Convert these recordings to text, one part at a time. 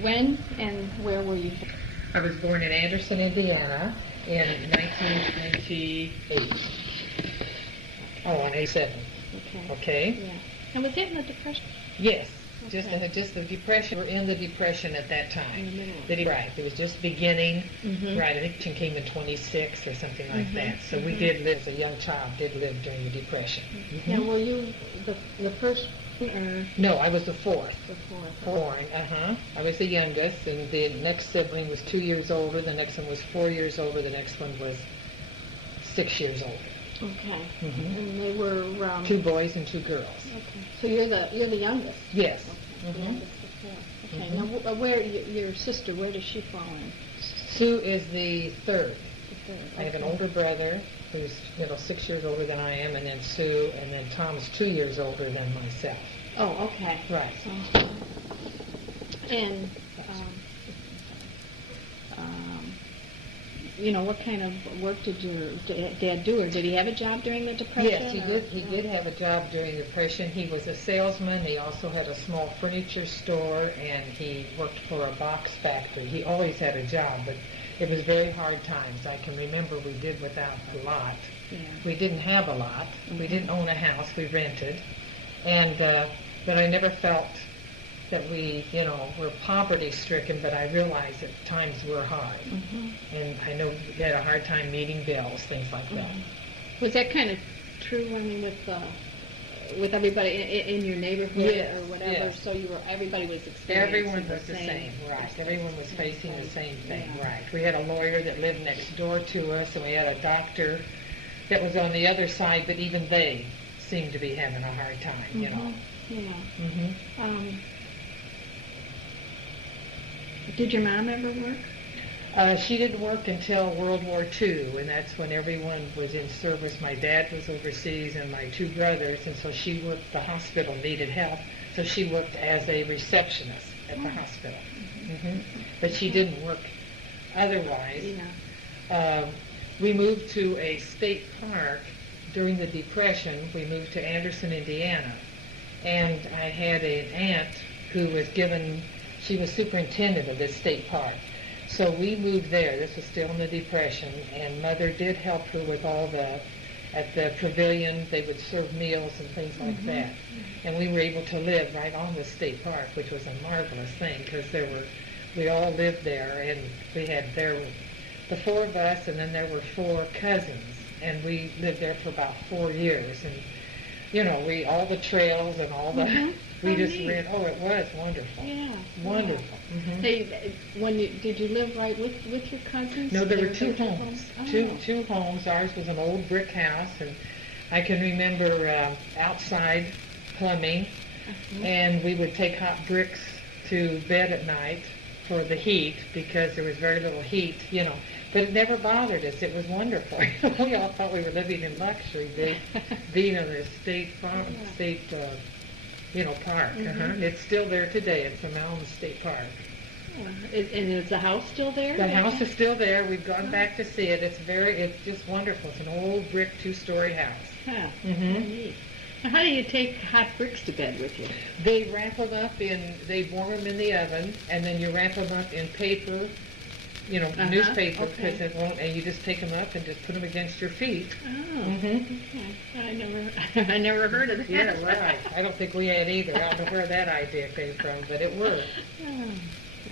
When and where were you? I was born in Anderson, Indiana in 1928. Oh, on 87. Okay. Okay? Yeah. And was that in the Depression? Yes. Okay. Just the Depression. We're in the Depression at that time. In the middle. Right. It was just beginning. Mm-hmm. Right. I think it came in 26 or something like Mm-hmm. that. So we did live, as a young child, did live during the Depression. Mm-hmm. Now, were you the first or No, I was the fourth. the fourth? Born, I was the youngest, and the next sibling was 2 years older, the next one was 4 years older, the next one was 6 years older. Okay. Mm-hmm. And they were 2 boys and 2 girls. Okay. So you're the youngest. Yes. Okay. The Mm-hmm. youngest of 4. Okay. Mm-hmm. Now, where your sister? Where does she fall in? Sue is the third. The third. I have an Okay. older brother who's 6 years older than I am, and then Sue, and then Tom's 2 years older than myself. Oh, okay. Right. So, and what kind of work did your dad do, or did he have a job during the Depression? Yes, he did. He did have a job during the Depression. He was a salesman. He also had a small furniture store, and he worked for a box factory. He always had a job, but it was very hard times. I can remember we did without a lot. Yeah. We didn't have a lot. Mm-hmm. We didn't own a house. We rented, and but I never felt that we, were poverty-stricken, but I realized that times were hard. Mm-hmm. And I know we had a hard time meeting bills, things like that. Mm-hmm. Was that kind of true, I mean, with everybody in your neighborhood Yes, or whatever? yes. So everybody was experiencing Everyone was the same, right. Everyone was facing the same thing, Yeah. right. We had a lawyer that lived next door to us, and we had a doctor that was on the other side, but even they seemed to be having a hard time, Yeah. Mm-hmm. Did your mom ever work? She didn't work until World War II, and that's when everyone was in service. My dad was overseas and my 2 brothers, and so she worked, the hospital needed help, so she worked as a receptionist at the hospital. Mm-hmm. But she didn't work otherwise. Yeah. We moved to a state park during the Depression. We moved to Anderson, Indiana, and I had an aunt who was she was superintendent of this state park. So we moved there. This was still in the Depression, and Mother did help her with at the pavilion, they would serve meals and things like that. And we were able to live right on the state park, which was a marvelous thing, because we all lived there, and we had the 4 of us, and then there were 4 cousins, and we lived there for about 4 years. And all the trails and all the, we just ran. Oh, it was wonderful. Yeah. Wonderful. Mm-hmm. Did you live right with your cousins? No, there were 2 homes. Oh. Two homes. Ours was an old brick house, and I can remember outside plumbing, and we would take hot bricks to bed at night for the heat, because there was very little heat, But it never bothered us. It was wonderful. We all thought we were living in luxury, being on the state farm, park. It's still there today. It's the Mountain State Park. And is the house still there? The house is still there. We've gone back to see it. It's just wonderful. It's an old brick 2-story house. Huh. Mm-hmm. Neat. Now, how do you take hot bricks to bed with you? They wrap them up they warm them in the oven, and then you wrap them up in paper, newspaper, because it won't, and you just take them up and just put them against your feet. Oh, Mm-hmm. okay. I never heard of that. Yeah, right. I don't think we had either. I don't know where that idea came from, but it worked. Oh,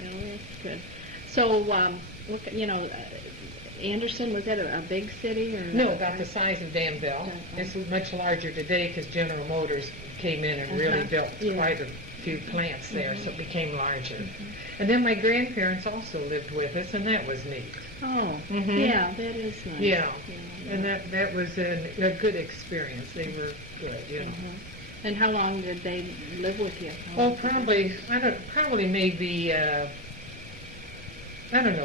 well, that's good. So, Anderson, was that a big city? Or No, about the size of Danville. This is much larger today because General Motors came in and really built quite a few plants there, so it became larger. And then my grandparents also lived with us, and that was neat. Oh, yeah, that is nice. Yeah, and that was a good experience. They were good, And how long did they live with you? Probably maybe,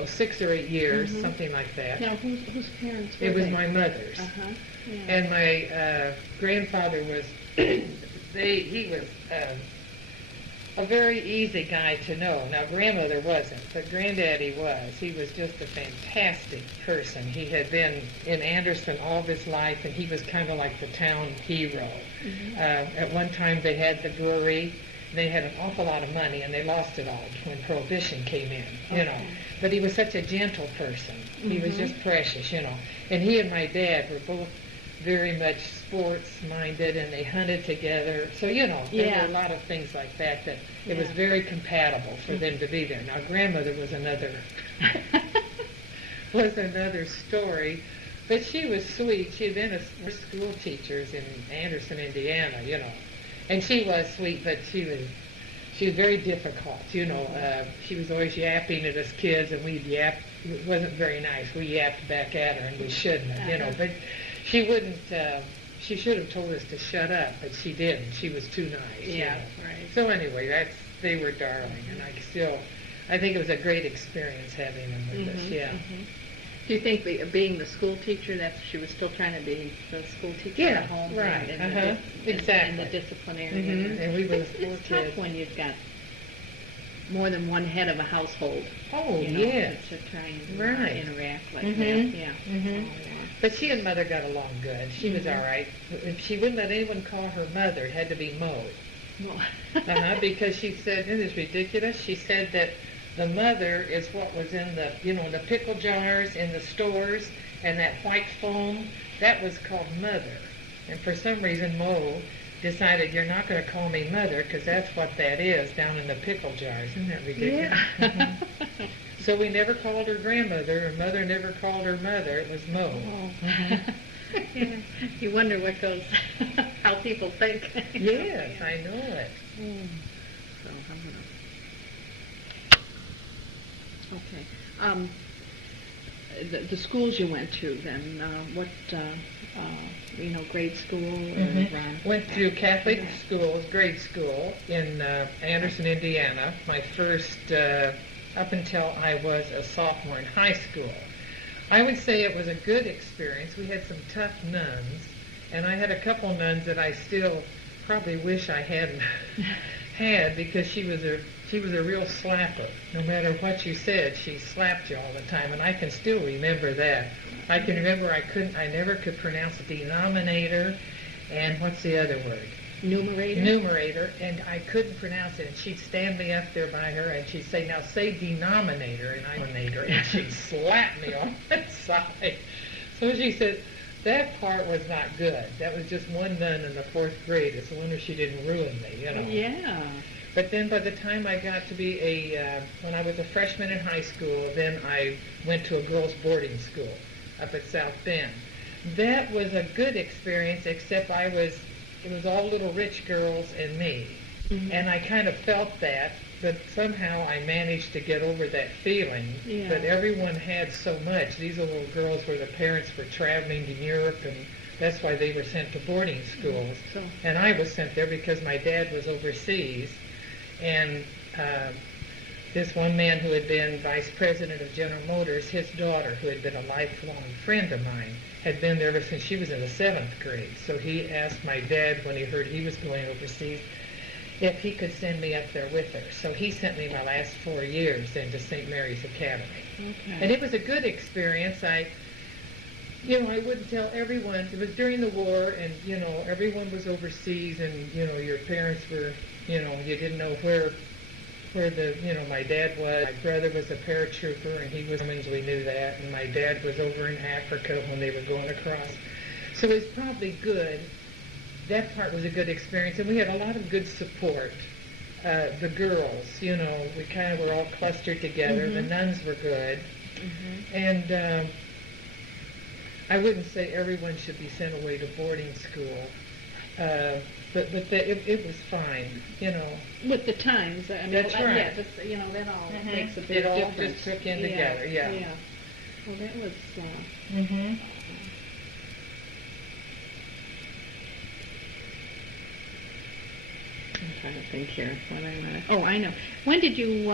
6 or 8 years, something like that. Now, whose parents were It was they? my mother's. Yeah. And my grandfather was, he was a very easy guy to know. Now, grandmother wasn't, but granddaddy was. He was just a fantastic person. He had been in Anderson all of his life, and he was kind of like the town hero. At one time, they had the brewery, They had an awful lot of money, and they lost it all when Prohibition came in, you know. Okay. But he was such a gentle person. He was just precious, you know. And he and my dad were both very much sports-minded, and they hunted together. So, you know, there were a lot of things like that it was very compatible for them to be there. Now, grandmother was another story. But she was sweet. She had been a school teacher in Anderson, Indiana, you know. And she was sweet, but she was very difficult, you know. She was always yapping at us kids, and we'd yap. It wasn't very nice. We yapped back at her, and we shouldn't have, you know. But she wouldn't, she should have told us to shut up, but she didn't. She was too nice. Yeah, you know? right. So anyway, they were darling, and I think it was a great experience having them with us, yeah. Do you think being the school teacher, she was still trying to be the school teacher at home? Right, And the disciplinarian. And we were the four It's tough kids. when you've got more than one head of a household. Oh, you know, yes. To try and interact like that. Yeah. But she and Mother got along good. She was all right. She wouldn't let anyone call her mother. It had to be Mo. Well, Because she said, it is ridiculous. She said that the mother is what was in the, you know, the pickle jars in the stores, and that white foam, that was called Mother. And for some reason, Mo decided, you're not going to call me Mother, because that's what that is down in the pickle jars. Isn't that ridiculous? yeah. So we never called her grandmother, and Mother never called her mother. It was Mo. Yeah. You wonder what goes, how people think. Yes, I know it. So I'm gonna. Okay. The schools you went to then, what, you know, grade school or Went to Catholic schools, grade school in Anderson, Indiana. My first, up until I was a sophomore in high school. I would say it was a good experience. We had some tough nuns, and I had a couple nuns that I still probably wish I hadn't had, because she was a real slapper. No matter what you said, she slapped you all the time, and I can still remember that. I can remember I never could pronounce denominator, and what's the other word? Numerator, and I couldn't pronounce it, and she'd stand me up there by her, and she'd say, now say denominator, and and she'd slap me on that side. So she said, that part was not good. That was just one nun in the 4th grade. It's a wonder she didn't ruin me, you know. Yeah. But then by the time I got to be when I was a freshman in high school, then I went to a girls' boarding school up at South Bend. That was a good experience, except it was all little rich girls and me. And I kind of felt that, but somehow I managed to get over that feeling. Yeah. But everyone had so much. These little girls where the parents were traveling to Europe, and that's why they were sent to boarding schools. So. And I was sent there because my dad was overseas. And this one man who had been vice president of General Motors, his daughter, who had been a lifelong friend of mine, had been there ever since she was in the 7th grade. So he asked my dad, when he heard he was going overseas, if he could send me up there with her. So he sent me my last 4 years into St. Mary's Academy. Okay. And it was a good experience. I wouldn't tell everyone. It was during the war, and, everyone was overseas, and, your parents were, you didn't know where my dad was. My brother was a paratrooper, and he was German, we knew that, and my dad was over in Africa when they were going across. So it was probably good. That part was a good experience, and we had a lot of good support. The girls, we kind of were all clustered together. Mm-hmm. The nuns were good. Mm-hmm. And I wouldn't say everyone should be sent away to boarding school. But it was fine, With the times, I mean, that's right. Yeah, just, that all Mm-hmm. makes a big it all difference. just took in together, yeah. Well, that was. Mm-hmm. I'm trying to think here. Oh, I know. When did you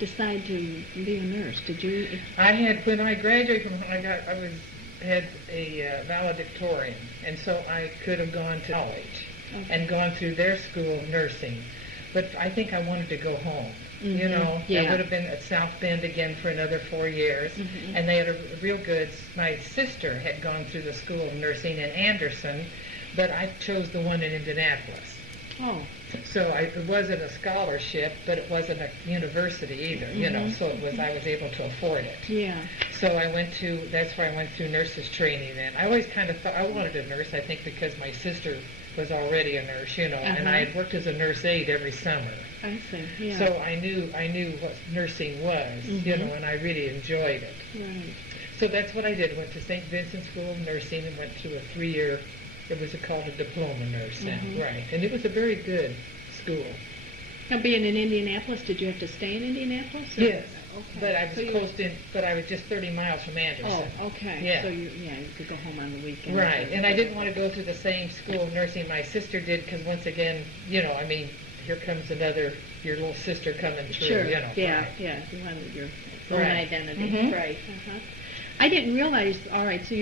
decide to be a nurse? Did you? When I graduated from, had a valedictorian, and so I could have gone to college. Okay. And gone through their school of nursing. But I think I wanted to go home. Mm-hmm. I would have been at South Bend again for another 4 years. Mm-hmm. And they had a real good, my sister had gone through the school of nursing in Anderson, but I chose the one in Indianapolis. Oh. So it wasn't a scholarship, but it wasn't a university either, you know, so I was able to afford it. Yeah. So that's where I went through nurses training then. I always kind of thought, I wanted a nurse, I think because my sister was already a nurse, you know, and I had worked as a nurse aide every summer. I see, yeah. So I knew what nursing was, you know, and I really enjoyed it. Right. So that's what I did. Went to St. Vincent's School of Nursing and went through a 3-year, it was called a diploma nurse now, right. And it was a very good school. Now, being in Indianapolis, did you have to stay in Indianapolis? Or? Yes. Okay. But I was close in, but I was just 30 miles from Anderson. Oh, okay. Yeah. So you could go home on the weekend. Right. And I didn't want to go to the same school of nursing my sister did because once again, you know, I mean, here comes your little sister coming through, Sure. you know. Yeah, right. yeah. You wanted your own Right. identity. Mhm. Right. I didn't realize, all right, so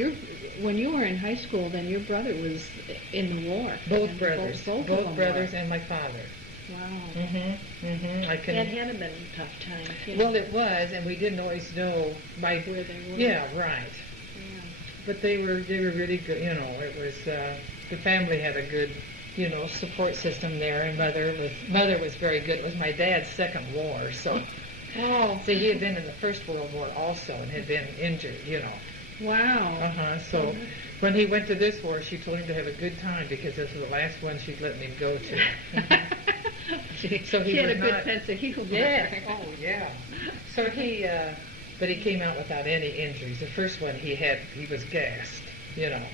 when you were in high school, then your brother was in the war. Both brothers. Both Both brothers and my father. Wow. I can. That had been a tough time. Well, it was, and we didn't always know where they were. Yeah, right. Yeah. But they were really good. You know, it was the family had a good, you know, support system there, and mother was very good. It was my dad's second war, so. Oh. So he had been in the First World War also, and had been injured. You know. Wow. So when he went to this war, she told him to have a good time because this was the last one she'd let him go to. So he had was a good sense of humor. Yeah. Oh, yeah. So but he came out without any injuries. The first one he was gassed, you know,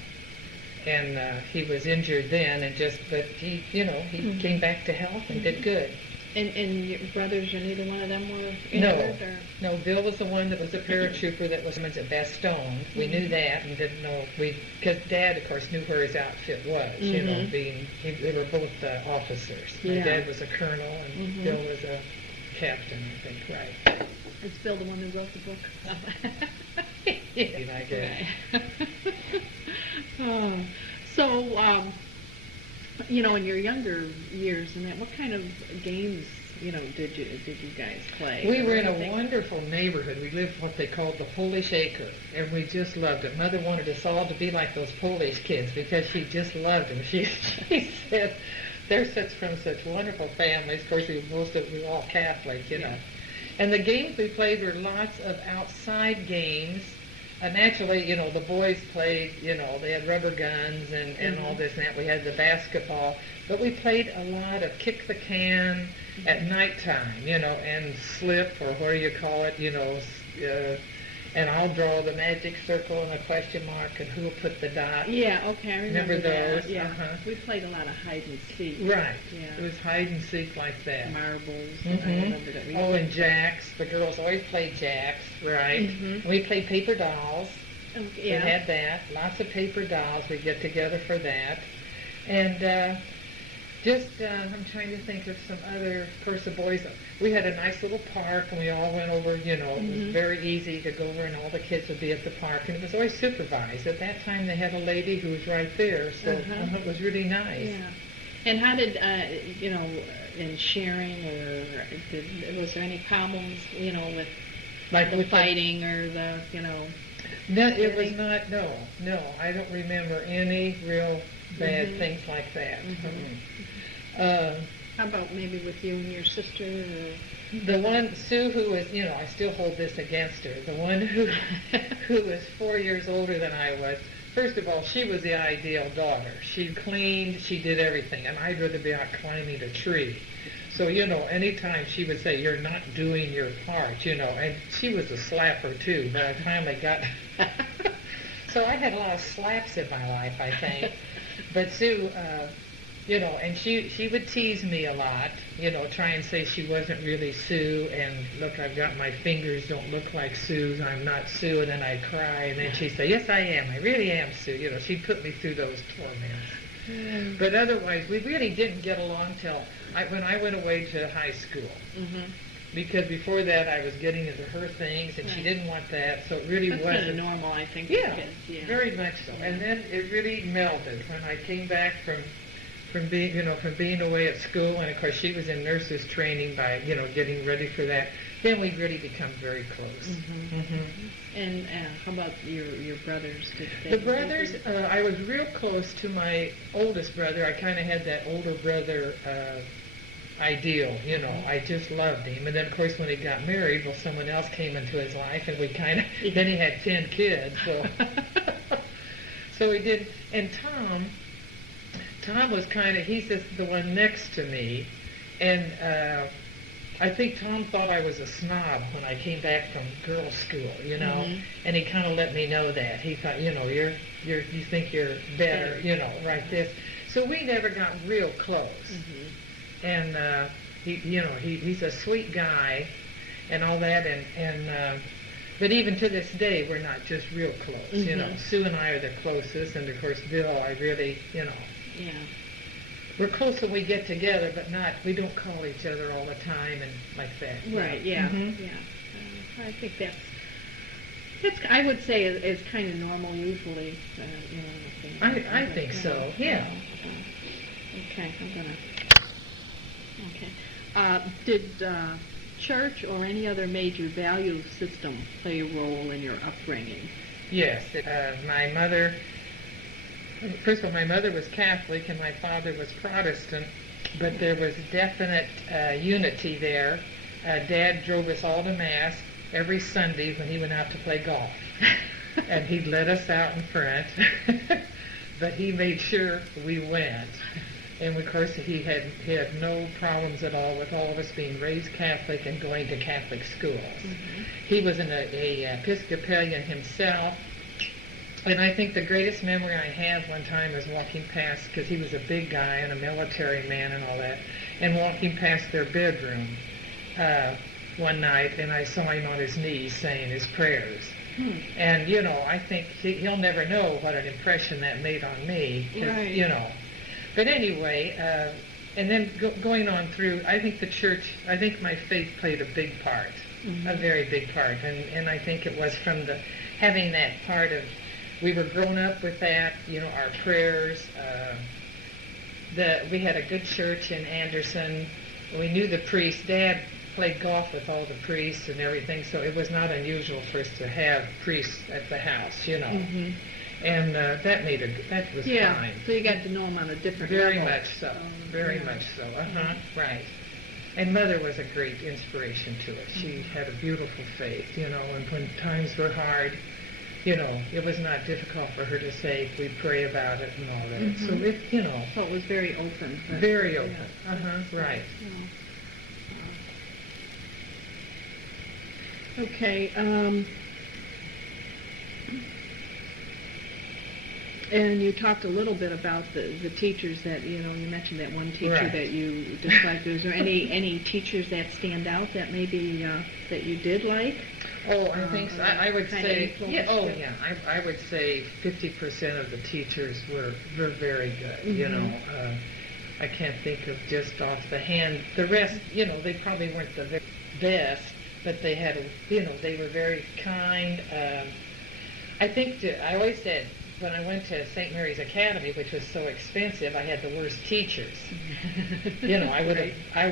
and he was injured then, but he, you know, he came back to health and did good. And your brothers, or neither one of them were injured? No. Bill was the one that was a paratrooper that was at Bastogne. We knew that and didn't know because Dad, of course, knew where his outfit was. You know, they were both officers. My dad was a colonel and Bill was a captain, I think. Right. Is Bill the one who wrote the book? I guess. So, you know, in your younger years, and what kind of games, you know, did you guys play? We were in a wonderful neighborhood. We lived what they called the Polish Acre, and we just loved it. Mother wanted us all to be like those Polish kids because she just loved them. She said they're from such wonderful families. Of course, we were all Catholic, you know. And the games we played were lots of outside games. Naturally, you know, the boys played, you know, they had rubber guns and all this and that. We had the basketball. But we played a lot of kick the can at nighttime, you know, and slip, or what do you call it, you know, and I'll draw the magic circle and a question mark and who'll put the dot. Yeah, okay, I remember those? That. Yeah. We played a lot of hide and seek. Right. Yeah. It was hide and seek like that. Marbles. I remember that. And jacks. The girls always played jacks, right? We played paper dolls. Yeah. We had that. Lots of paper dolls. We'd get together for that. And I'm trying to think of some other, of course, the boys, we had a nice little park, and we all went over, you know, it was very easy. You could go over, and all the kids would be at the park, and it was always supervised. At that time, they had a lady who was right there, so it was really nice. Yeah. And how did, you know, in sharing, or was there any problems, you know, with like the fighting or the, you know? No, it was not, no. I don't remember any real bad things like that. How about maybe with you and your sister? Or? The one, Sue, who was, you know, I still hold this against her, the one who was 4 years older than I was, first of all, she was the ideal daughter. She cleaned, she did everything, and I'd rather be out climbing a tree. So, you know, anytime she would say, you're not doing your part, you know, and she was a slapper, too, by the time I got... So I had a lot of slaps in my life, I think. But Sue, you know, and she would tease me a lot, you know, try and say she wasn't really Sue, and look, I've got my fingers don't look like Sue's, I'm not Sue, and then I'd cry, and then she'd say, yes, I am, I really am Sue. You know, she'd put me through those torments. But otherwise, we really didn't get along till when I went away to high school. Because before that, I was getting into her things, and she didn't want that, so it really wasn't. That's kind of normal, I think. Yeah, kids. Yeah, very much so. And then it really melded when I came back from being away at school, and of course she was in nurses training by, you know, getting ready for that. then we really become very close. And how about your brothers? The brothers, I was real close to my oldest brother. I kind of had that older brother ideal, you know. I just loved him. And then, of course, when he got married, well, someone else came into his life, and we kind of, then he had 10 kids, so. So we did, and Tom was kind of, he's just the one next to me, and I think Tom thought I was a snob when I came back from girls' school, you know, and he kind of let me know that. He thought, you know, you think you're better, you know, right this. So we never got real close. And he's a sweet guy and all that, and but even to this day, we're not just real close, you know. Sue and I are the closest, and of course Bill, I really, you know. Yeah. We're close when we get together, but we don't call each other all the time and like that. Right, yeah. I think that's I would say is kind of normal usually, you know. I think so, yeah. Okay, did church or any other major value system play a role in your upbringing? Yes, my mother. First of all, my mother was Catholic and my father was Protestant, but there was definite unity there. Dad drove us all to Mass every Sunday when he went out to play golf. And he'd let us out in front, but he made sure we went. And of course, he had no problems at all with all of us being raised Catholic and going to Catholic schools. He was an Episcopalian himself. And I think the greatest memory I have one time was walking past, because he was a big guy and a military man and all that, and walking past their bedroom one night, and I saw him on his knees saying his prayers. And, you know, I think he'll never know what an impression that made on me, right. You know. But anyway, and then going on through, I think the church, I think my faith played a big part, a very big part, and I think it was from having that part of, we were grown up with that, you know, our prayers. We had a good church in Anderson. We knew the priests. Dad played golf with all the priests and everything, so it was not unusual for us to have priests at the house, you know. And that was fine. So you got to know them on a different very level. Much so. Very much so. Right. And Mother was a great inspiration to us. She had a beautiful faith, you know, and when times were hard, you know, it was not difficult for her to say, we pray about it and all that. So it, you know. So it was very open. Very open. Right. Okay. And you talked a little bit about the teachers that, you know, you mentioned that one teacher that you disliked. Is there any teachers that stand out that maybe that you did like? Oh, I think so. I would say, I would say 50% of the teachers were very good, you know. I can't think of just off the hand. The rest, you know, they probably weren't the very best, but they had, they were very kind. I think, I always said, when I went to St. Mary's Academy, which was so expensive, I had the worst teachers. You know, I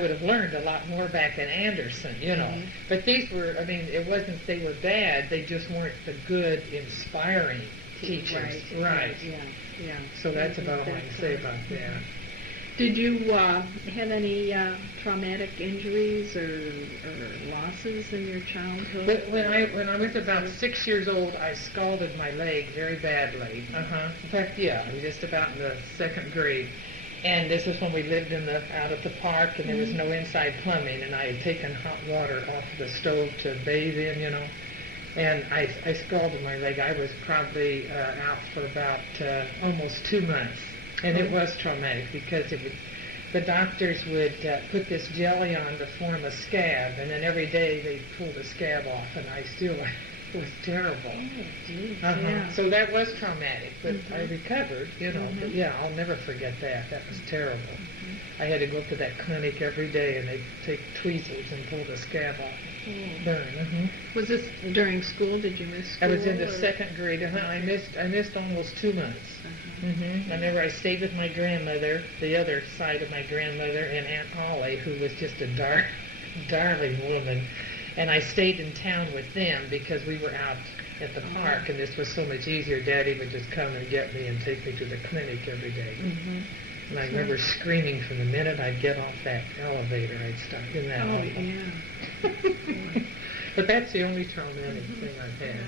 would have learned a lot more back in Anderson, you know. But these were, I mean, it wasn't they were bad, they just weren't the good, inspiring teachers. Right. Yeah. So that's about all I can say about that. Did you have any traumatic injuries or losses in your childhood? When I was about 6 years old, I scalded my leg very badly. In fact, I was just about in the second grade. And this is when we lived out at the park, and there was no inside plumbing, and I had taken hot water off the stove to bathe in, you know. And I scalded my leg. I was probably out for about almost 2 months. And it was traumatic because the doctors would put this jelly on to form a scab, and then every day they'd pull the scab off, and it was terrible. Oh, geez, So that was traumatic, but I recovered, you know. But I'll never forget that. That was terrible. I had to go to that clinic every day, and they'd take tweezers and pull the scab off. Burn. Was this during school? Did you miss school? I was in the second grade. I missed almost 2 months. I remember I stayed with my grandmother, the other side of my grandmother, and Aunt Ollie, who was just a darling woman. And I stayed in town with them because we were out at the park, and this was so much easier. Daddy would just come and get me and take me to the clinic every day. Mm-hmm. And I remember screaming from the minute I'd get off that elevator, I'd start in that yeah. But that's the only traumatic thing I've had.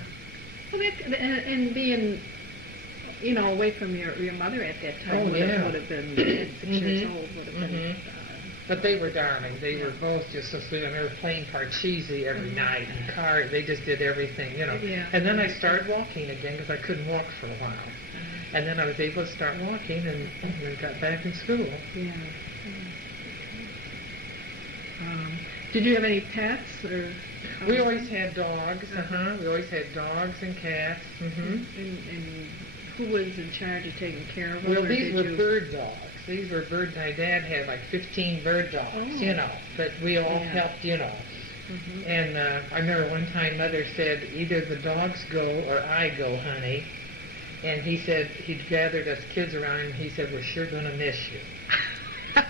Well, and being, away from your mother at that time would have been 6 years old, would have been. But they were darling. They were both just so sweet. And they were playing Parcheesi every night and car. They just did everything, Yeah. And then I started walking again because I couldn't walk for a while. And then I was able to start walking and then got back in school. Yeah. Did you have any pets or? We always had dogs. We always had dogs and cats. And who was in charge of taking care of them? Well, these were bird dogs. These were bird. My dad had like 15 bird dogs, but we all helped, And I remember one time Mother said, either the dogs go or I go, honey. And he said, he'd gathered us kids around and he said, we're sure going to miss you.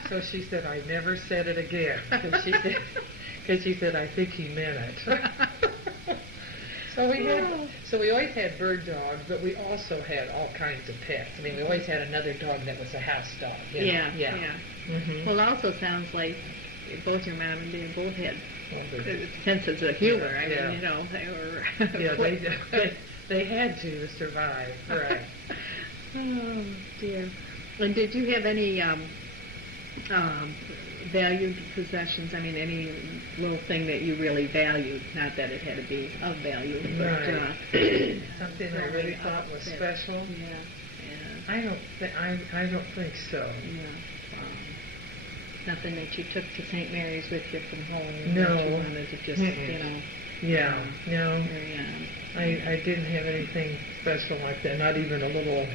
So she said, I never said it again. Because she said, I think he meant it. So we always had bird dogs, but we also had all kinds of pets. I mean, we always had another dog that was a house dog. Yeah. Well, it also sounds like both your mom and dad both had senses of humor. I mean, they were... They had to survive. Right. Oh, dear. And did you have any valued possessions? I mean, any little thing that you really valued? Not that it had to be of value, but something I really thought was special. Yeah. I don't think so. Yeah. Nothing that you took to St. Mary's with you from home. No. That you wanted to just, Yeah. No. Very, I didn't have anything special like that. Not even a little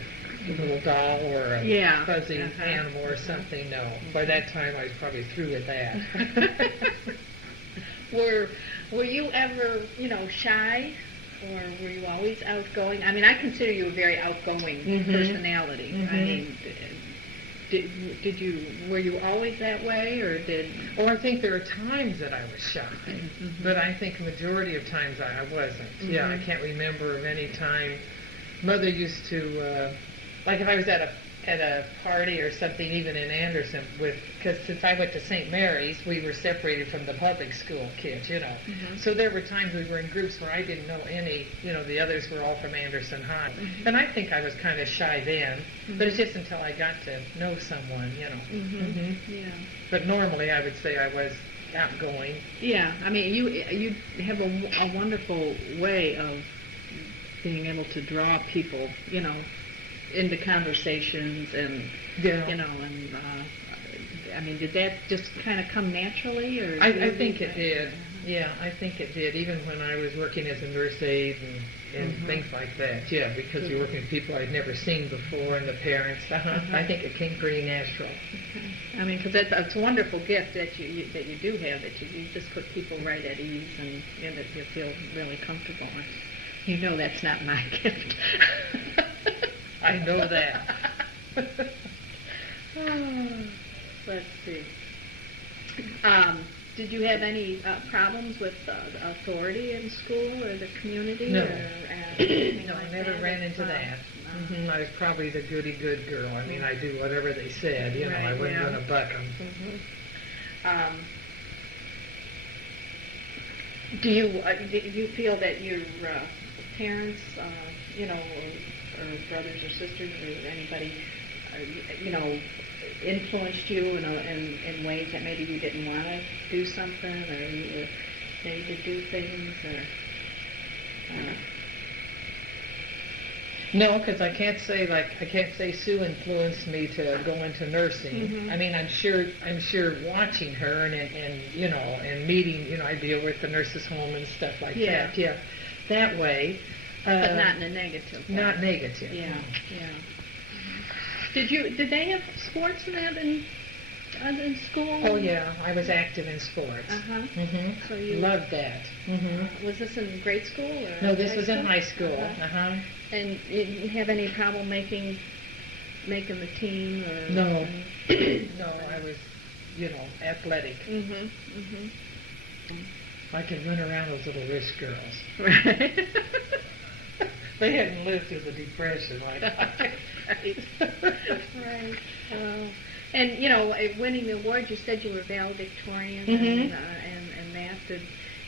doll or a fuzzy animal or something. No. By that time, I was probably through with that. Were you ever, shy, or were you always outgoing? I mean, I consider you a very outgoing personality. I mean, were you always that way, or did? Oh, I think there are times that I was shy, but I think a majority of times I wasn't. Yeah, I can't remember of any time. Mother used to, like if I was at a party or something, even in Anderson, because since I went to St. Mary's, we were separated from the public school kids, So there were times we were in groups where I didn't know any, the others were all from Anderson High. And I think I was kind of shy then, but it's just until I got to know someone, Yeah. But normally I would say I was outgoing. Yeah, I mean, you have a wonderful way of being able to draw people, into conversations and, I mean, did that just kind of come naturally, or? I think it did. Yeah, I think it did. Even when I was working as a nurse aide and things like that. Yeah, because you're working with people I'd never seen before and the parents. I think it came pretty natural. Okay. I mean, because it's a wonderful gift that you do have, that you just put people right at ease and that you feel really comfortable. That's not my gift. I know that. Let's see. Did you have any problems with authority in school or the community? No. No, I never ran into that. I was probably the goody good girl. I mean, I do whatever they said. I wasn't going to buck them. Do you feel that your parents, or brothers or sisters or anybody, influenced you in ways that maybe you didn't want to do something, or you were made to do things, or? No, because I can't say Sue influenced me to go into nursing. I mean, I'm sure watching her and meeting, I deal with the nurses' home and stuff like that. Yeah, that way. But not in a negative way. Not negative. Yeah. Did they have sports in that in school? Oh yeah, I was active in sports. So you loved that. Was this in grade school or? No, this was in high school. And you didn't have any problem making the team? Or, no, no, I was, athletic. I could run around those little rich girls. Right. They hadn't lived through the Depression like I Right. Right. And winning the award, you said you were valedictorian Mhm. and that.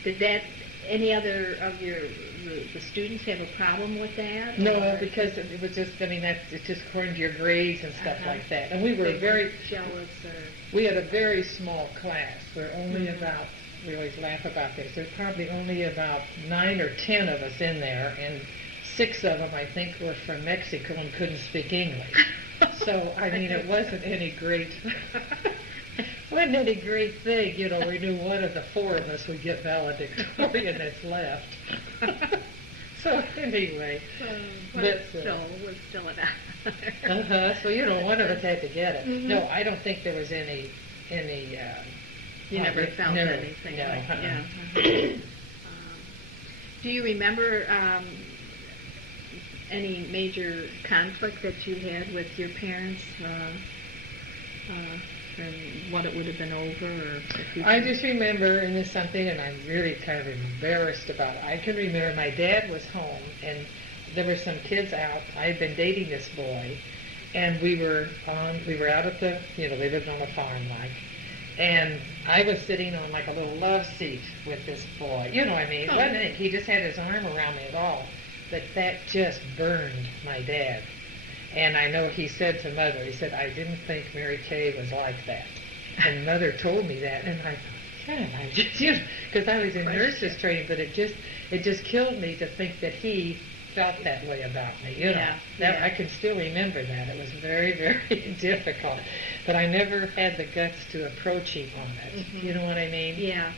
Did that any other of the students have a problem with that? No, or- because it was just, it's just according to your grades and stuff Uh-huh. like that. And we were They very, weren't jealous or we had a very small class. There were only Mhm. about, we always laugh about this, there's probably only about 9 or 10 of us in there, and 6 of them, I think, were from Mexico and couldn't speak English. So, I mean, it wasn't any great, wasn't any great thing. We knew one of the 4 of us would get valedictorian that's left. So, anyway. but But, it was still an Uh-huh. So, one of us had to get it. Mhm. No, I don't think there was any You never felt never, anything no, like uh-uh. yeah. Do you remember any major conflict that you had with your parents, and what it would have been over, or if you I just remember, and there's something, and I'm really kind of embarrassed about it. I can remember my dad was home, and there were some kids out. I had been dating this boy, and we were out at the, they lived on a farm, like, and I was sitting on like a little love seat with this boy. You know what I mean? Oh. Wasn't it? He just had his arm around me at all. But that just burned my dad. And I know he said to Mother, he said, I didn't think Mary Kay was like that. And Mother told me that, and I thought, God, I just, because I was in nurses training, but it just killed me to think that he felt that way about me. Yeah, yeah. I can still remember that. It was very, very difficult. But I never had the guts to approach him on it. Mhm. You know what I mean? Yeah.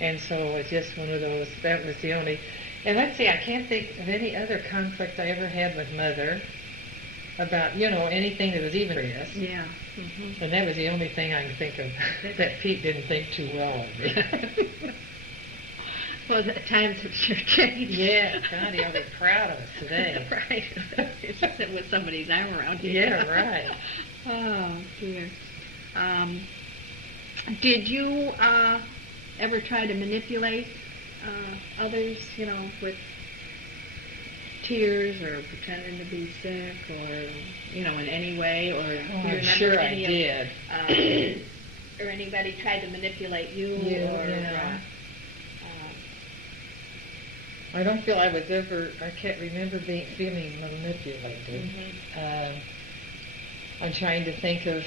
And so it was just one of those, that was the only, and let's see, I can't think of any other conflict I ever had with Mother about, anything that was even serious. Yeah. Mm-hmm. And that was the only thing I can think of that Pete didn't think too well of me. Well, the times have sure changed. Yeah, God, he ought to be proud of us today. Right. It's just sit with somebody's arm around you. Yeah, right. Oh, dear. Did you ever try to manipulate others, with tears or pretending to be sick or, in any way? Or do you I'm remember sure I any did. or anybody tried to manipulate you? Yeah. I don't feel I was ever, I can't remember feeling manipulated. Mhm. I'm trying to think of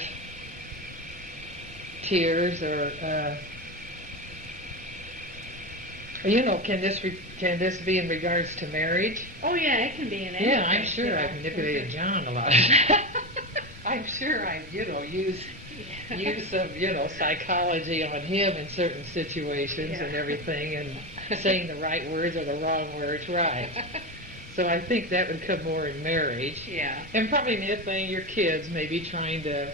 tears or, can this be in regards to marriage? Oh, yeah, it can be in anything. Yeah, I'm sure I manipulated John a lot. I'm sure I, used of, psychology on him in certain situations and everything, and saying the right words or the wrong words right. So I think that would come more in marriage. Yeah. And probably anything, your kids, maybe trying to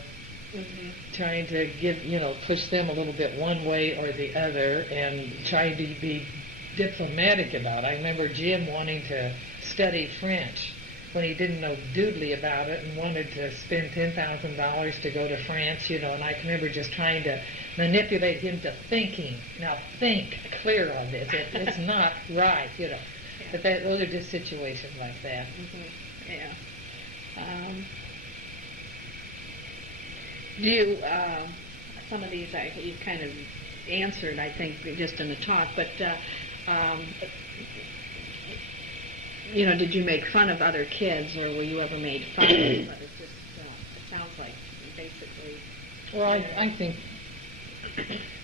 give, push them a little bit one way or the other, and trying to be diplomatic about it. I remember Jim wanting to study French when he didn't know doodly about it and wanted to spend $10,000 to go to France, and I can remember just trying to manipulate him to thinking. Now think clear on this. It's not right, Yeah. But those are just situations like that. Mm-hmm. Yeah. Do you, some of these you kind of answered, I think, just in the talk, but, did you make fun of other kids, or were you ever made fun of? But it's just, it sounds like basically... Well, I think,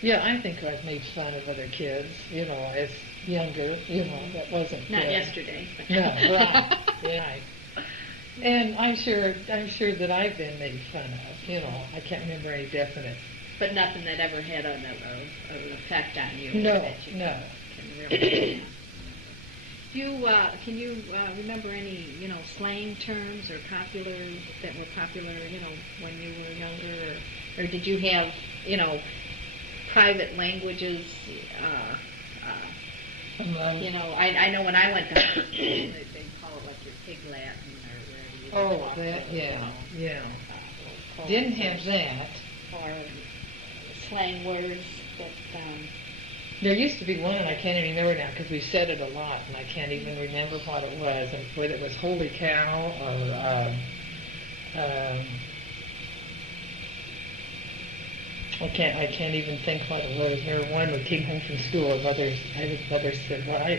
I think I've made fun of other kids, as younger, that wasn't Not good. yesterday. But No, right, yeah. And I'm sure that I've been made fun of, I can't remember any definite. But nothing that ever had an effect on you. No, that you no. Can really can you remember any, slang terms or that were popular, when you were younger, or did you have, private languages? I know when I went to they call it like your pig Latin or whatever. Oh, that, yeah. Didn't have that. Or slang words that There used to be one, and I can't even remember now because we said it a lot, and I can't even remember what it was, and whether it was Holy Cow or I can't even think what it was. There was one that came home from school, and mother said, "Well, I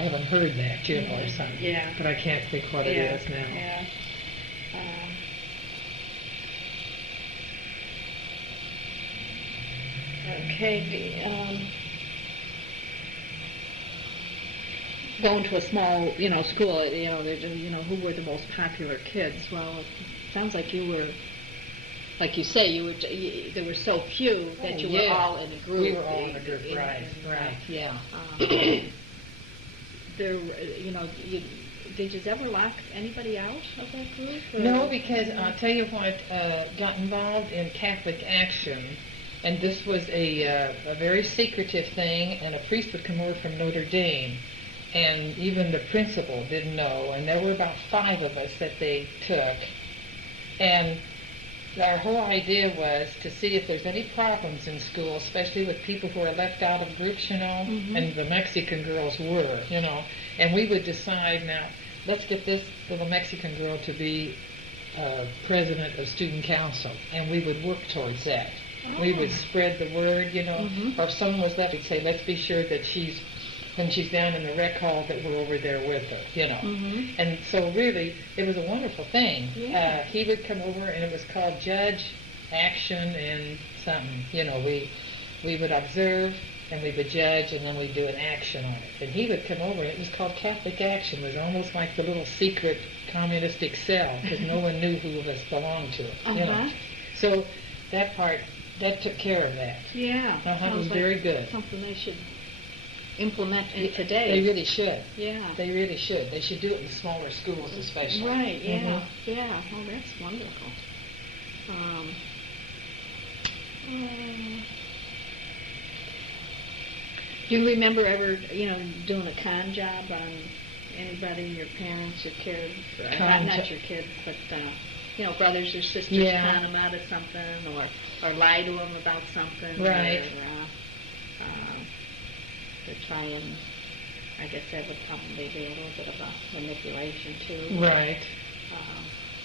haven't heard that, or something." Yeah. But I can't think what it is now. Yeah. Okay. Going to a small, school, who were the most popular kids? Well, it sounds like you were, like you say, there were so few that you were all in a group. We were all in a group, right, yeah. Did you ever lock anybody out of that group? Or? No, because I'll tell you what, got involved in Catholic Action, and this was a very secretive thing, and a priest would come over from Notre Dame, and even the principal didn't know, and there were about 5 of us that they took, and our whole idea was to see if there's any problems in school, especially with people who are left out of groups, and the Mexican girls were, and we would decide, now, let's get this little Mexican girl to be president of student council, and we would work towards that. Oh. We would spread the word, or if someone was left, we'd say, let's be sure that when she's down in the rec hall, that we're over there with her, And so really, it was a wonderful thing. Yeah. He would come over, and it was called Judge, Action, and something. We would observe, and we would judge, and then we'd do an action on it. And he would come over, and it was called Catholic Action. It was almost like the little secret communistic cell, because no one knew who of us belonged to it, So that took care of that. Yeah. It was very good. Something they should implement today. They really should. Yeah. They really should. They should do it in smaller schools especially. Right, yeah. Yeah. Oh, that's wonderful. Do you remember ever, doing a con job on anybody, your parents, your kids? Not your kids, but, brothers or sisters con them out of something, or lie to them about something. Right. To try and, I guess that would probably be a little bit of a manipulation too. Right.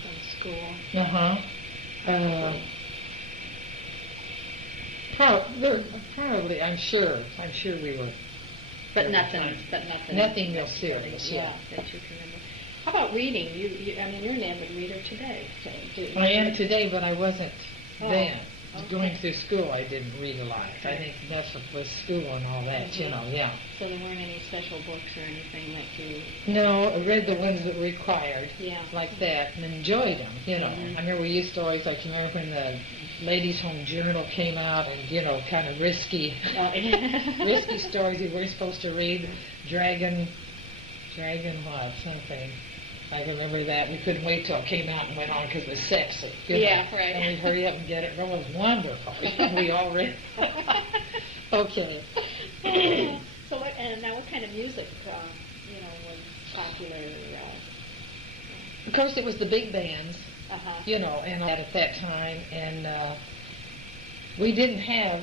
In school. Probably, I'm sure we were. But nothing real serious. Yeah, that you can remember. How about reading? You're an avid reader today. So I am today, but I wasn't then. Okay. Going through school, I didn't read a lot. Okay. I think that's what was school and all that, yeah. So there weren't any special books or anything that you... No, I read the ones that were required, yeah, like that, and enjoyed them, I remember we used to always, remember when the Ladies' Home Journal came out, and, kind of risky stories you weren't supposed to read. Dragon what, something. I remember that. We couldn't wait till it came out and went on because it was sexy. Yeah, right. And we'd hurry up and get it. It was wonderful. We all read. Okay. So, now what kind of music, was popular? Of course, it was the big bands, and at that time, and we didn't have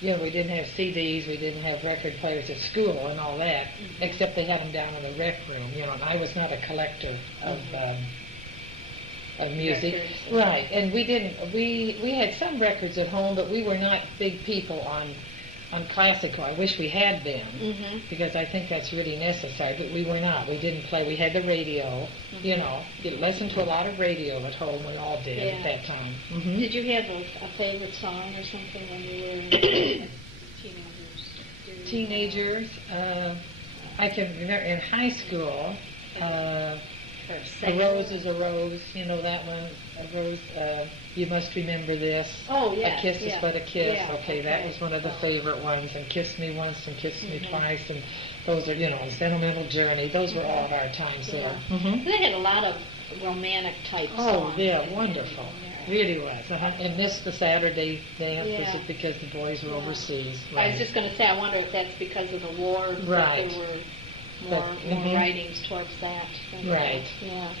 we didn't have CDs, we didn't have record players at school and all that, except they had them down in the rec room, and I was not a collector of music. Records. Right, and we had some records at home, but we were not big people on classical. I wish we had been, because I think that's really necessary, but we were not. We didn't play. We had the radio, you listened to a lot of radio at home. We all did at that time. Did you have a favorite song or something when you were teenagers? I can remember in high school, A Rose is a Rose, that one, A Rose, You Must Remember This. Oh, yeah. A Kiss is But a Kiss. Yeah, okay, that was one of the favorite ones. And Kiss Me Once and Kiss Me Twice. And those are, Sentimental Journey. Those were all of our times there. They had a lot of romantic type songs. Oh, yeah, wonderful. Really was. And missed the Saturday dance because the boys were overseas. Right. I was just going to say, I wonder if that's because of the war. Right. That there were more writings towards that. Right. Yeah.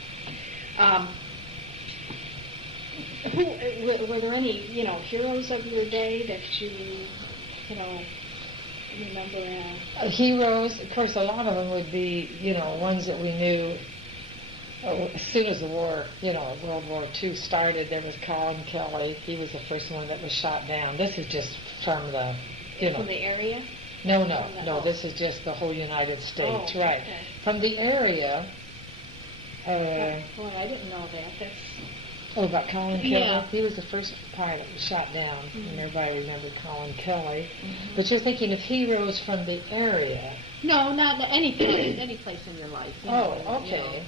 Were there any, heroes of your day that you you know, remember? Heroes, of course, a lot of them would be, you know, ones that we knew. As soon as the war, you know, World War II started, there was Colin Kelly. He was the first one that was shot down. This is just from the, you know. From the area? No, this is just the whole United States, right. Okay. From the area, Boy, I didn't know that. That's... about Colin Kelly? Yeah. He was the first pilot that was shot down, and everybody remembered Colin Kelly. Mm-hmm. But you're thinking of heroes from the area. No, not any place in your life. You know, okay.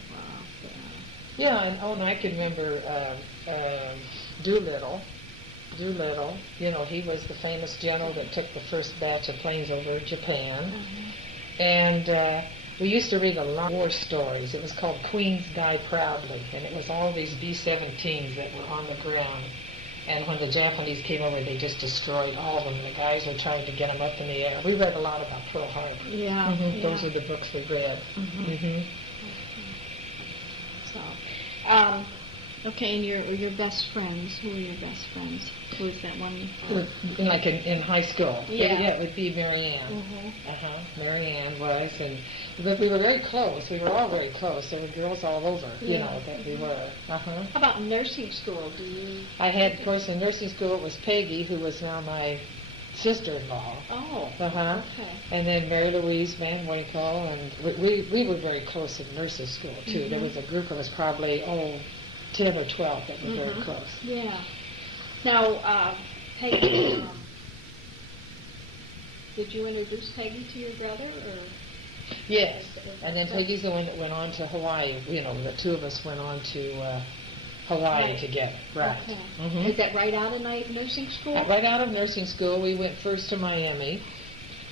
Yeah, and I can remember Doolittle. Doolittle, you know, he was the famous general that took the first batch of planes over Japan. Mm-hmm. And we used to read a lot of war stories. It was called Queens Die Proudly, and it was all these B-17s that were on the ground. And when the Japanese came over, they just destroyed all of them. The guys were trying to get them up in the air. We read a lot about Pearl Harbor. Yeah. Those are the books we read. So, okay, and your best friends, who are your best friends? Who is that one? Like in high school. Yeah. Yeah, it would be Mary Ann. Mm-hmm. Mary Ann was, but we were very close. We were all very close. There were girls all over, you know, that we were. How about nursing school? I had, of course, in nursing school, it was Peggy, who was now my sister-in-law. Oh. Okay. And then Mary Louise Van Winkle, and we were very close in nurses school, too. There was a group of us, probably, 10 or 12 that were very close. Yeah. Now, Peggy, did you introduce Peggy to your brother, or? Yes, and then Peggy's the one that went on to Hawaii. You know, the two of us went on to Hawaii together. Right. Okay. Is that right out of nursing school? Right out of nursing school. We went first to Miami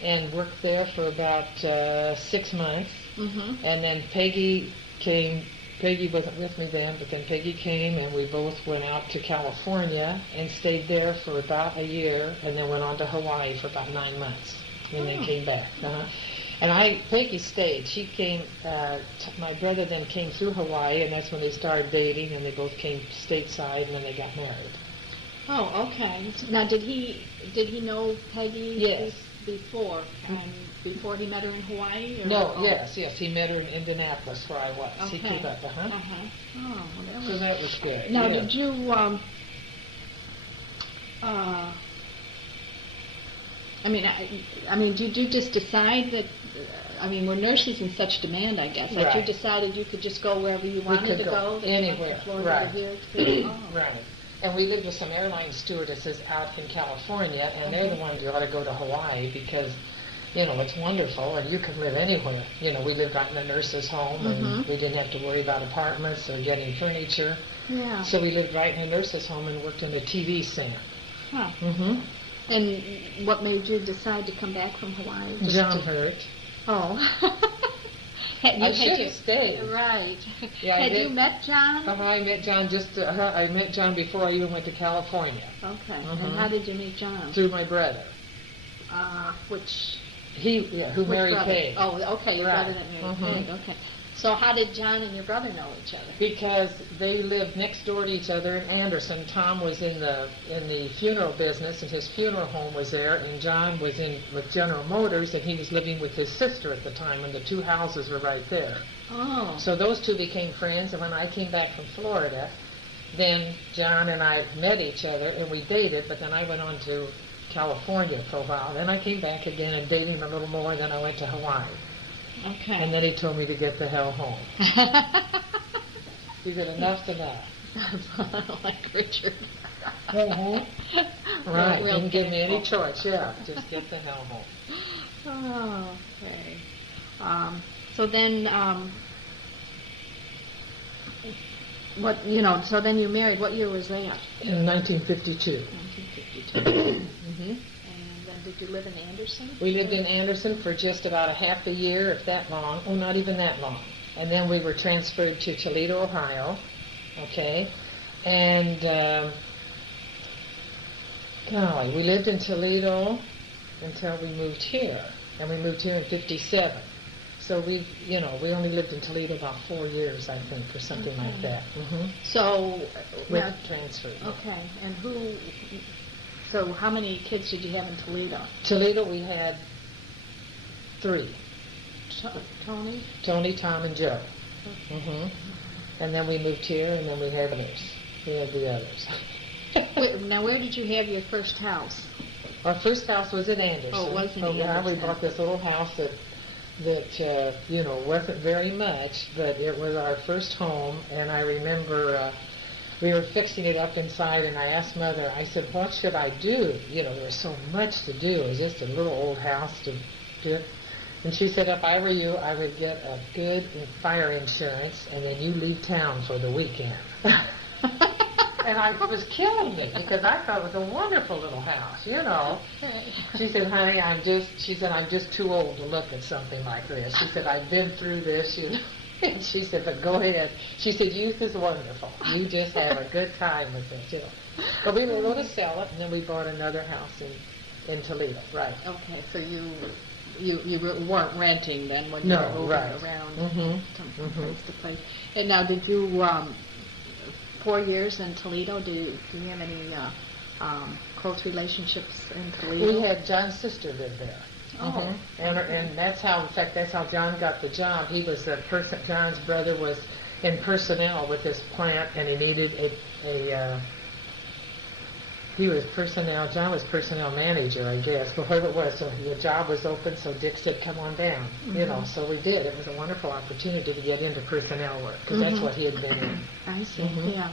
and worked there for about 6 months. And then Peggy came. Peggy wasn't with me then, but then Peggy came, and we both went out to California and stayed there for about a year, and then went on to Hawaii for about 9 months, and then came back. And Peggy stayed. She came, my brother then came through Hawaii, and that's when they started dating, and they both came stateside, and then they got married. Oh, okay. Now, did he know Peggy? Yes. Before he met her in Hawaii? Or? No, yes, he met her in Indianapolis, where I was. Okay. He came up, Oh, well, So that was good. Now, did you, did you just decide that, we're nurses in such demand, I guess, that you decided you could just go wherever you wanted to go? Anywhere, Florida, here, to Right. And we lived with some airline stewardesses out in California, and they're the ones who ought to go to Hawaii because, you know, it's wonderful, and you can live anywhere. You know, we lived right in a nurse's home, and we didn't have to worry about apartments or getting furniture. Yeah. So we lived right in a nurse's home and worked in a TV center. Huh. And what made you decide to come back from Hawaii? John Hirt. Oh. I should have stayed. Right. Yeah, Had you met John? I met John I met John before I even went to California. Okay. And how did you meet John? Through my brother. Who married Peg. Oh, okay, your brother that married Peg. Okay. So how did John and your brother know each other? Because they lived next door to each other in Anderson. Tom was in the funeral business, and his funeral home was there, and John was with General Motors, and he was living with his sister at the time, and the two houses were right there. Oh. So those two became friends, and when I came back from Florida, then John and I met each other, and we dated, but then I went on to California for a while. Then I came back again and dated him a little more, and then I went to Hawaii. Okay. And then he told me to get the hell home. He said, enough's enough. Like Richard. Right, didn't give me any choice, just get the hell home. Oh, okay. So then, so then you married, what year was that? In 1952. 1952. And then did you live in Anderson? We lived in Anderson for just about a half a year, if that long. Oh, not even that long. And then we were transferred to Toledo, Ohio. Okay. And, golly, we lived in Toledo until we moved here. And we moved here in 57. So we only lived in Toledo about 4 years, I think, or something like that. So, with transfer. Okay. And who So how many kids did you have in Toledo? Toledo, we had 3. Tony? Tony, Tom, and Joe. And then we moved here, and then we had others. We had the others. Now, where did you have your first house? Our first house was in Anderson. Oh, it was in Yeah, we Anderson. bought this little house that wasn't very much, but it was our first home. And I remember we were fixing it up inside, and I asked Mother, I said, what should I do? There was so much to do. It was just a little old house to do. And she said, if I were you, I would get a good fire insurance, and then you leave town for the weekend. And it was killing me because I thought it was a wonderful little house, She said, honey, I'm just too old to look at something like this. She said, I've been through this, And she said, but go ahead. She said, youth is wonderful. You just have a good time with it, But we were going to sell it, and then we bought another house in Toledo, right. Okay, so you weren't renting then when you were moving around from place to place. And now, did you 4 years in Toledo? Do you have any close relationships in Toledo? We had John's sister lived there. Oh. And that's how John got the job. He was John's brother was in personnel with this plant, and he needed John was personnel manager, I guess, whatever it was. So the job was open, so Dick said, come on down, so we did. It was a wonderful opportunity to get into personnel work, because that's what he had been in. I see, yeah.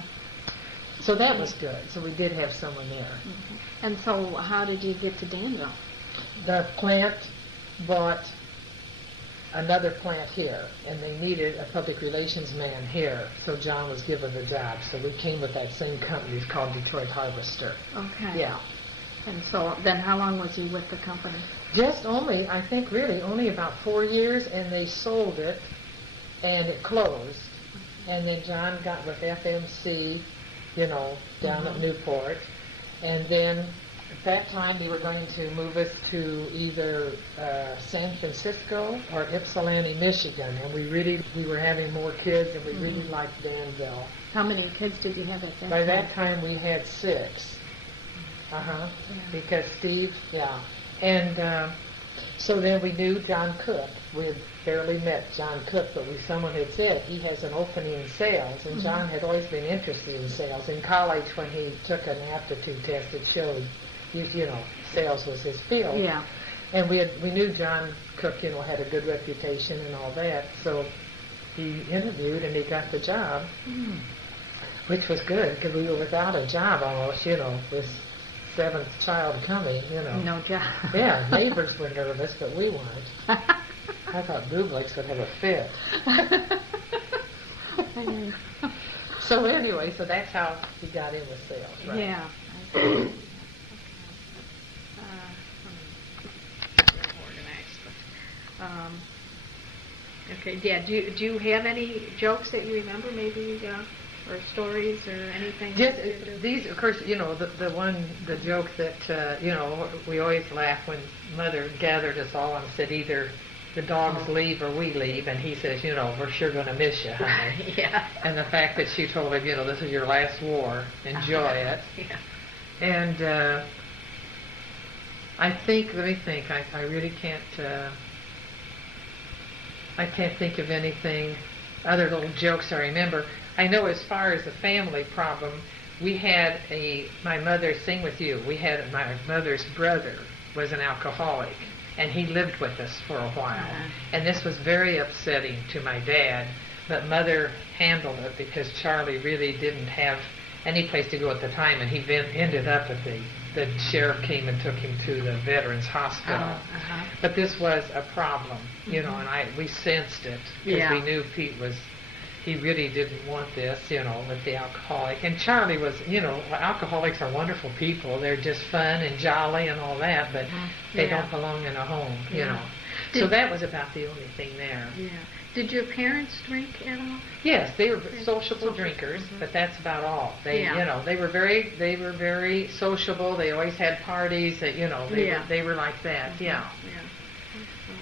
So that was good. So we did have someone there. And so how did you get to Danville? The plant bought another plant here, and they needed a public relations man here, so John was given the job. So we came with that same company. It's called Detroit Harvester. Okay. Yeah. And so then how long was he with the company? Just only about 4 years, and they sold it, and it closed. And then John got with FMC, down at Newport, and then at that time, they were going to move us to either San Francisco or Ypsilanti, Michigan, and we were having more kids, and we really liked Danville. How many kids did you have at that time? By that time, we had 6. Because Steve, and so then we knew John Cook. We had barely met John Cook, but someone had said he has an opening in sales, and John had always been interested in sales. In college, when he took an aptitude test, it showed sales was his field. Yeah. And we knew John Cook, had a good reputation and all that. So he interviewed and he got the job, which was good because we were without a job almost, with 7th child coming, No job. Yeah, neighbors were nervous, but we weren't. I thought Bublik's would have a fit. So anyway, so that's how he got in with sales, right? Yeah. Okay, yeah, do you have any jokes that you remember, maybe, or stories or anything? Yes, these, of course, the joke that, we always laugh when Mother gathered us all and said either the dogs leave or we leave, and he says, we're sure going to miss you, honey. Yeah. And the fact that she told him, this is your last war, enjoy it. Yeah. And let me think, I really can't, I can't think of anything, other little jokes I remember. I know as far as the family problem, we had my mother sing with you, my mother's brother was an alcoholic, and he lived with us for a while. And this was very upsetting to my dad, but Mother handled it because Charlie really didn't have any place to go at the time, and he ended up at the sheriff came and took him to the Veterans Hospital. But this was a problem, and we sensed it because we knew he really didn't want this, with the alcoholic. And Charlie was, alcoholics are wonderful people. They're just fun and jolly and all that, but they don't belong in a home, So that was about the only thing there. Yeah. Did your parents drink at all? Yes, they were sociable drinkers, but that's about all. They were very sociable. They always had parties. They were like that. Yeah.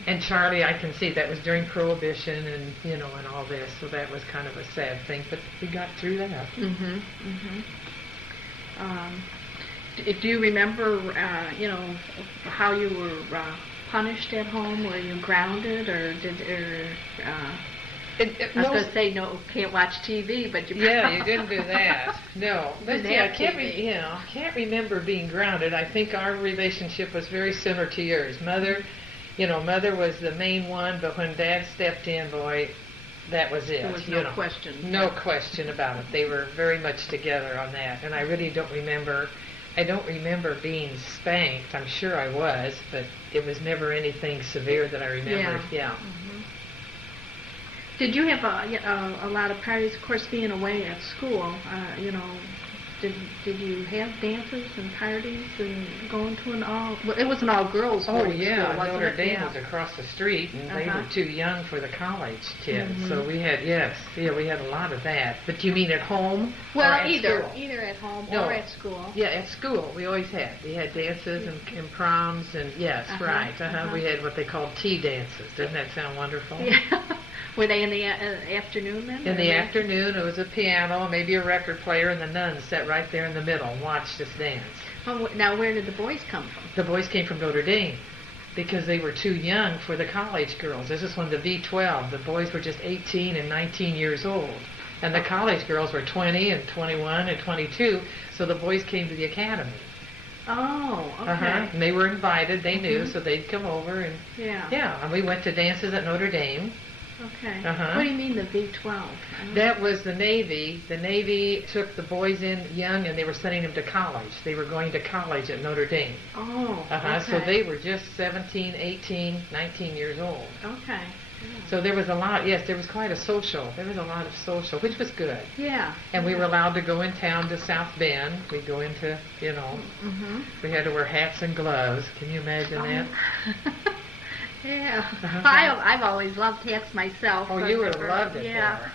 And Charlie, I can see that was during Prohibition and and all this, so that was kind of a sad thing. But we got through that. Do you remember, how you were punished at home? Were you grounded, or I was going to say no, can't watch TV, but you. Yeah, you didn't do that. No, but Didn't yeah, have I can't remember being grounded. I think our relationship was very similar to yours. Mother was the main one, but when Dad stepped in, boy, that was it. There was no question. No question about it. They were very much together on that, and I really don't remember. I don't remember being spanked. I'm sure I was, but it was never anything severe that I remember. Yeah. Mm-hmm. Did you have a lot of parties? Of course, being away at school, did you have dances and parties and going to an all? Well, it was an all-girls Oh boarding yeah, school, wasn't Notre it? Dame was across the street, and they were too young for the college kids. Mm-hmm. So we had we had a lot of that. But do you mean at home? Well, or at either school? at home No. or at school. Yeah, at school we always had. We had dances and proms and yes, right. We had what they called tea dances. Doesn't that sound wonderful? Yeah. Were they in the afternoon then? In the afternoon, it was a piano, maybe a record player, and the nuns sat right there in the middle and watched us dance. Oh, now where did the boys come from? The boys came from Notre Dame because they were too young for the college girls. This is when the V12, the boys were just 18 and 19 years old. And the college girls were 20 and 21 and 22, so the boys came to the academy. Oh, okay. And they were invited, they knew, so they'd come over and and we went to dances at Notre Dame. Okay. What do you mean the V12? That was the Navy. The Navy took the boys in young, and they were sending them to college. They were going to college at Notre Dame. Oh, okay. So they were just 17, 18, 19 years old. Okay. So there was a lot, yes, there was quite a social. There was a lot of social, which was good. Yeah. And we were allowed to go in town to South Bend. We'd go into, we had to wear hats and gloves. Can you imagine that? Yeah. I've always loved hats myself. Oh, you would have loved it. Yeah.